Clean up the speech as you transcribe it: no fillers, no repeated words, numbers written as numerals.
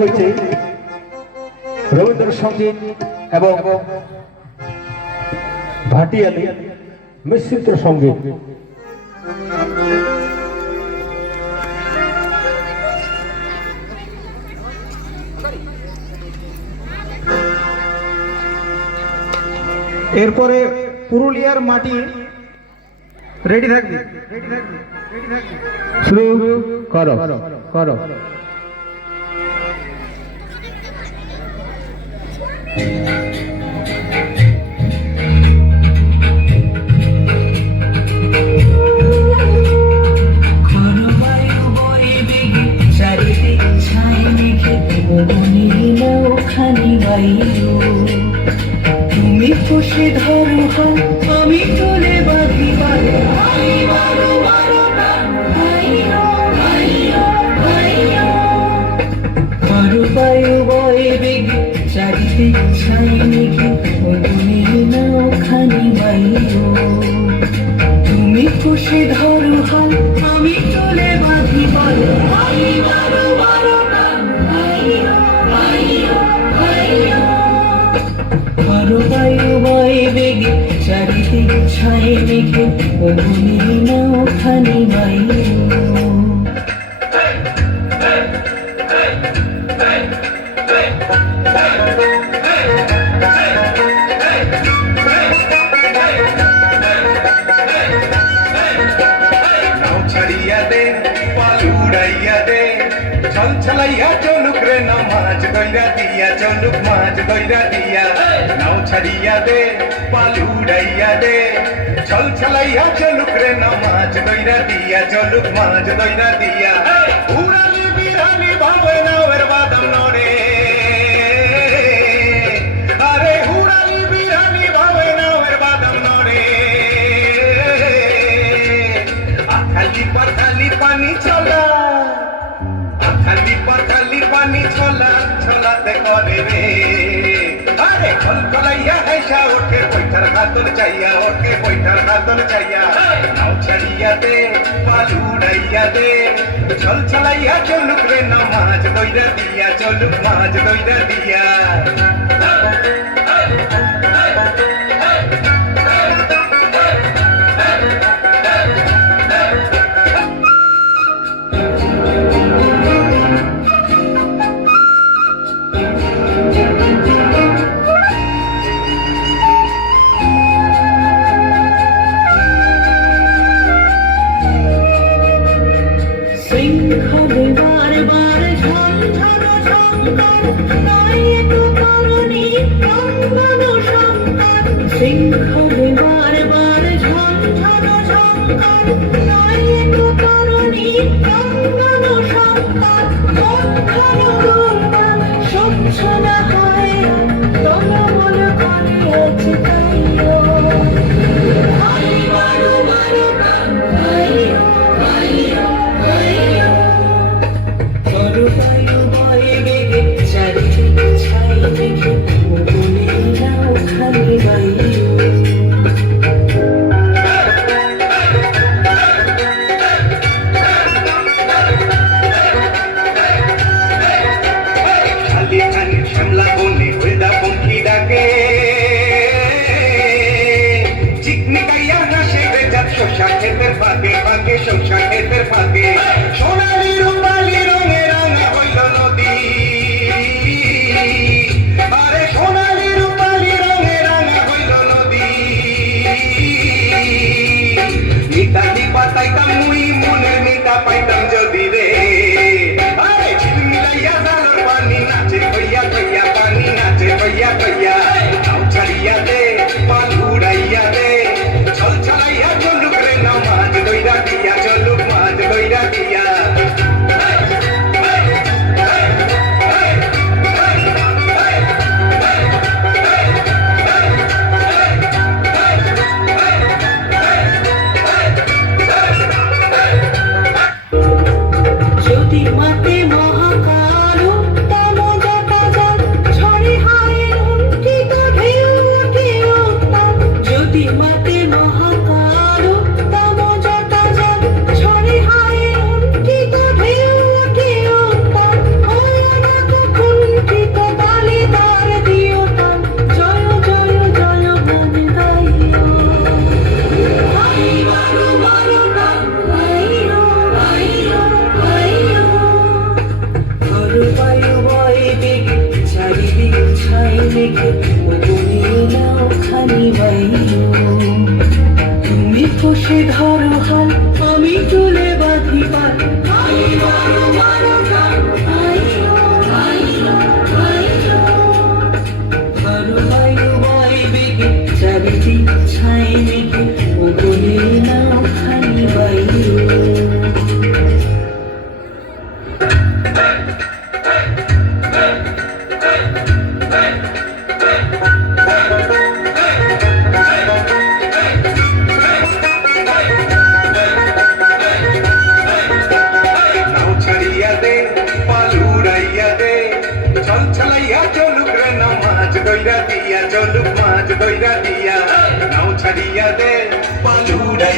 হয়েছে রবীন্দ্রসঙ্গীত এবং ভাটিয়ালি মিশ্রিত সঙ্গীত। এরপরে পুরুলিয়ার মাটি রেডি থাকবে, শুরু করো করো। তুমি খুশি ধরো হাত, আমি তোলে বাঁধি বারো বায়ু বয়ে বেগে চারিদিক ছাই মেঘে বনে নাও খানি বাইরো। তুমি খুশি ধরো হাত, আমি তোলে বাঁধি বারো বায়ু বয়ে বেগে চারিদিক ছাই মেঘে বনে নাও খানি বাইরো। ছলাইয়া চলুক রে না মাছ দইরা দিয়া, চলুক মাছ দইরা দিয়া। নাও ছাড়িয়া দে পাল উড়াইয়া দে, ছল ছলাইয়া চলুক রে না মাছ দইরা দিয়া, চলুক মাছ দইরা দিয়া। উড়ালি বিরানি ভাবে নাওয়ের বাদাম নড়ে, আরে উড়ালি বিরানি ভাবে নাওয়ের বাদাম নড়ে। আখালি পাখালি পানি চলা, খালি পাখালি পানি ছোলা ছোলাতে করে রে। আরে খল খলাইয়া হেসা ওঠে বৈঠার হাতল চাইয়া, ওঠে বৈঠার হাতল চাইয়া। নাও ছাড়িয়া দে পাল উড়াইয়া দে, ছল ছলাইয়া চলুক রে না মাছ দইরা দিয়া, চলুক মাছ দইরা দিয়া। শৃঙ্খলে বারবার ঝঞ্ঝানো শঙ্কর, নয় তো করণী অঙ্গন শঙ্কর। শৃঙ্খলে বারবার ঝঞ্ঝানো শঙ্কর, নয় তো করণী অঙ্গন শঙ্কর। মক্ষণ গোলমা স্বচ্ছ না হয়, তনমন করে আছে তাইও। আরে বারো বারো বাইরো বাইরো বাইরো। বায়ু বয়ে বেগে চারিদিক ছাই মেঘে বনে নাও খানি বাইরো। খালি খানি শ্যামলা বনে হলদা পঙ্খী ডাকে, চিকমিকাইয়া হাসে বেজাত শসা ক্ষেতের ফাঁকে ফাঁকে, শসা ক্ষেতের ফাঁকে। সোনালি রূপালি রঙে রাঙা হইল নদী, আরে সোনালি রূপালি রঙে রাঙা হইল নদী। মিতালি পাতাইতাম মুই মনের মিতা পাইতাম যদি রে। আরে ঝিলমিলাইয়া জালর পানি নাচে কইয়া কইয়া, পানি নাচে কইয়া কইয়া। নাও ছাড়িয়া দে পাল উড়াইয়া দে, ছল ছলাইয়া চলুক রে না মাছ দইরা দিয়া, চলুক মাছ দইরা দিয়া। যদি মাতে মহাকাল উত্তম জটা জল, ছড়ে হায় লুণ্ঠিত ঢেউ ওঠে উত্তাল। যদি মাতে মহাকাল উত্তম জটা জল, ছড়ে হায় লুণ্ঠিত ঢেউ ওঠে উত্তাল। ভয়ানক নাও ছাড়িয়া দে পাল উড়াইয়া দে চল চালাইয়া চলু